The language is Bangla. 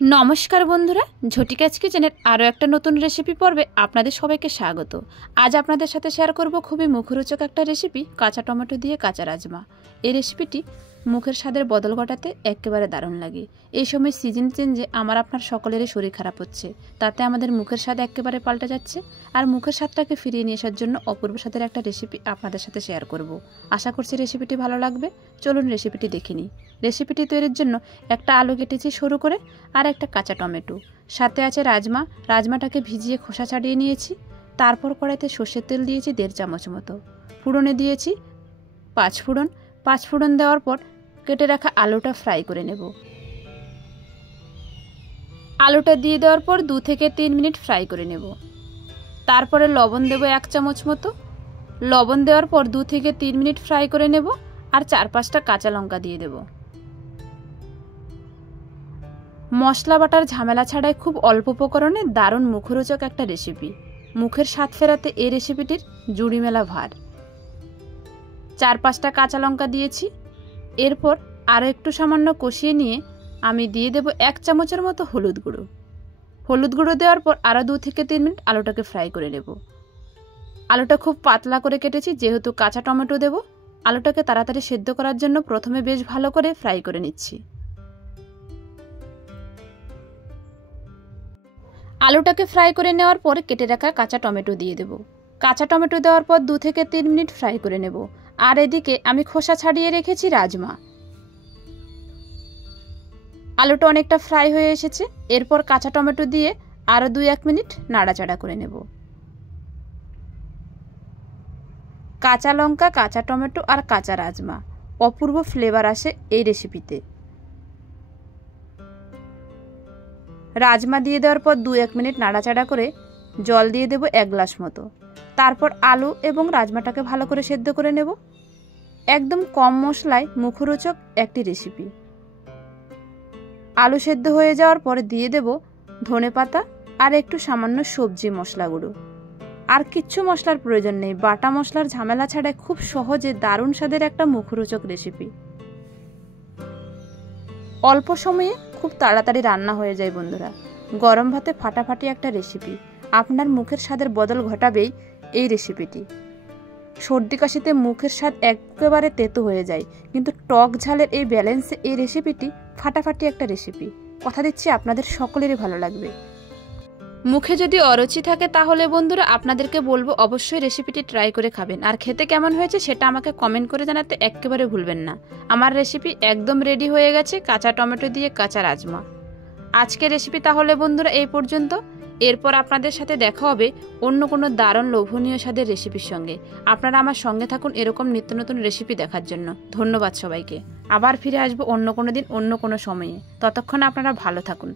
নমস্কার বন্ধুরা, ঝটিকাজ কিচেনের আরও একটা নতুন রেসিপি পর্বে আপনাদের সবাইকে স্বাগত। আজ আপনাদের সাথে শেয়ার করব খুবই মুখরোচক একটা রেসিপি, কাঁচা টমেটো দিয়ে কাঁচা রাজমা। এই রেসিপিটি মুখের স্বাদের বদল ঘটাতে একেবারে দারুণ লাগে। এই সময় সিজন চেঞ্জে আপনার সকলেরই শরীর খারাপ হচ্ছে, তাতে আমাদের মুখের স্বাদ একেবারে পাল্টে যাচ্ছে। আর মুখের স্বাদটাকে ফিরিয়ে নিয়ে আসার জন্য অপূর্ব স্বাদের একটা রেসিপি আপনাদের সাথে শেয়ার করব। আশা করছি রেসিপিটি ভালো লাগবে। চলুন রেসিপিটি দেখে নিই। রেসিপিটি তৈরির জন্য একটা আলু কেটেছি সরু করে, আর একটা কাঁচা টমেটো, সাথে আছে রাজমা। রাজমাটাকে ভিজিয়ে খোসা ছাড়িয়ে নিয়েছি। তারপর কড়াইতে সর্ষের তেল দিয়েছি 1.5 চামচ মতো। ফোড়নে দিয়েছি 5 ফোড়ন। 5 ফোড়ন দেওয়ার পর কেটে রাখা আলুটা ফ্রাই করে নেব। আলুটা দিয়ে দেওয়ার পর 2 থেকে 3 মিনিট ফ্রাই করে নেব। তারপরে লবণ দেব 1 চামচ মতো। লবণ দেওয়ার পর 2 থেকে 3 মিনিট ফ্রাই করে নেব। আর 4-5টা কাঁচা লঙ্কা দিয়ে দেব। মশলা বাটার ঝামেলা ছাড়াই খুব অল্প উপকরণে দারুণ মুখরোচক একটা রেসিপি। মুখের স্বাদ ফেরাতে এই রেসিপিটির জুড়ি মেলা ভার। 4-5টা কাঁচা লঙ্কা দিয়েছি। এরপর আরও একটু সামান্য কষিয়ে নিয়ে আমি দিয়ে দেব 1 চামচের মতো হলুদ গুঁড়ো। হলুদ গুঁড়ো দেওয়ার পর আরও 2 থেকে 3 মিনিট আলুটাকে ফ্রাই করে নেব। আলুটা খুব পাতলা করে কেটেছি, যেহেতু কাঁচা টমেটো দেব। আলুটাকে তাড়াতাড়ি সেদ্ধ করার জন্য প্রথমে বেশ ভালো করে ফ্রাই করে নিচ্ছি। আলুটাকে ফ্রাই করে নেওয়ার পর কেটে রাখা কাঁচা টমেটো দিয়ে দেব। কাঁচা টমেটো দেওয়ার পর 2 থেকে 3 মিনিট ফ্রাই করে নেব। আর এদিকে আমি খোসা ছাড়িয়ে রেখেছি রাজমা। আলুটা অনেকটা ফ্রাই হয়ে এসেছে। এরপর কাঁচা টমেটো দিয়ে আরও 2-1 মিনিট নাড়াচাড়া করে নেব। কাঁচা লঙ্কা, কাঁচা টমেটো আর কাঁচা রাজমা, অপূর্ব ফ্লেভার আসে এই রেসিপিতে। রাজমা দিয়ে দেওয়ার পর 2-1 মিনিট নাড়াচাড়া করে জল দিয়ে দেব 1 গ্লাস মতো। তারপর আলু এবং রাজমাটাকে ভালো করে সেদ্ধ করে নেব। একদম কম মশলায় মুখরোচক একটি রেসিপি। আলু সেদ্ধ হয়ে যাওয়ার পরে দিয়ে দেব ধনেপাতা আর একটু সামান্য সবজি মশলা গুঁড়ো। আর কিচ্ছু মশলার প্রয়োজন নেই। বাটা মশলার ঝামেলা ছাড়াই খুব সহজে দারুণ স্বাদের একটা মুখরোচক রেসিপি। অল্প সময়ে খুব তাড়াতাড়ি রান্না হয়ে যায় বন্ধুরা। গরম ভাতে ফাটাফাটি একটা রেসিপি। আপনার মুখের স্বাদের বদল ঘটাবেই এই রেসিপিটি। সর্দি কাশিতে মুখের স্বাদ একেবারে তেতো হয়ে যায়, কিন্তু টক ঝালের এই ব্যালেন্সে এই রেসিপিটি ফাটাফাটি একটা রেসিপি। কথা দিচ্ছি আপনাদের সকলেরই ভালো লাগবে। মুখে যদি অরুচি থাকে তাহলে বন্ধুরা আপনাদেরকে বলবো অবশ্যই রেসিপিটি ট্রাই করে খাবেন। আর খেতে কেমন হয়েছে সেটা আমাকে কমেন্ট করে জানাতে একেবারে ভুলবেন না। আমার রেসিপি একদম রেডি হয়ে গেছে, কাঁচা টমেটো দিয়ে কাঁচা রাজমা। আজকের রেসিপি তাহলে বন্ধুরা এই পর্যন্ত। এরপর আপনাদের সাথে দেখা হবে অন্য কোনো দারুণ লোভনীয় স্বাদের রেসিপির সঙ্গে। আপনারা আমার সঙ্গে থাকুন এরকম নিত্য নতুন রেসিপি দেখার জন্য। ধন্যবাদ সবাইকে। আবার ফিরে আসবো অন্য কোনো দিন, অন্য কোনো সময়ে। ততক্ষণ আপনারা ভালো থাকুন।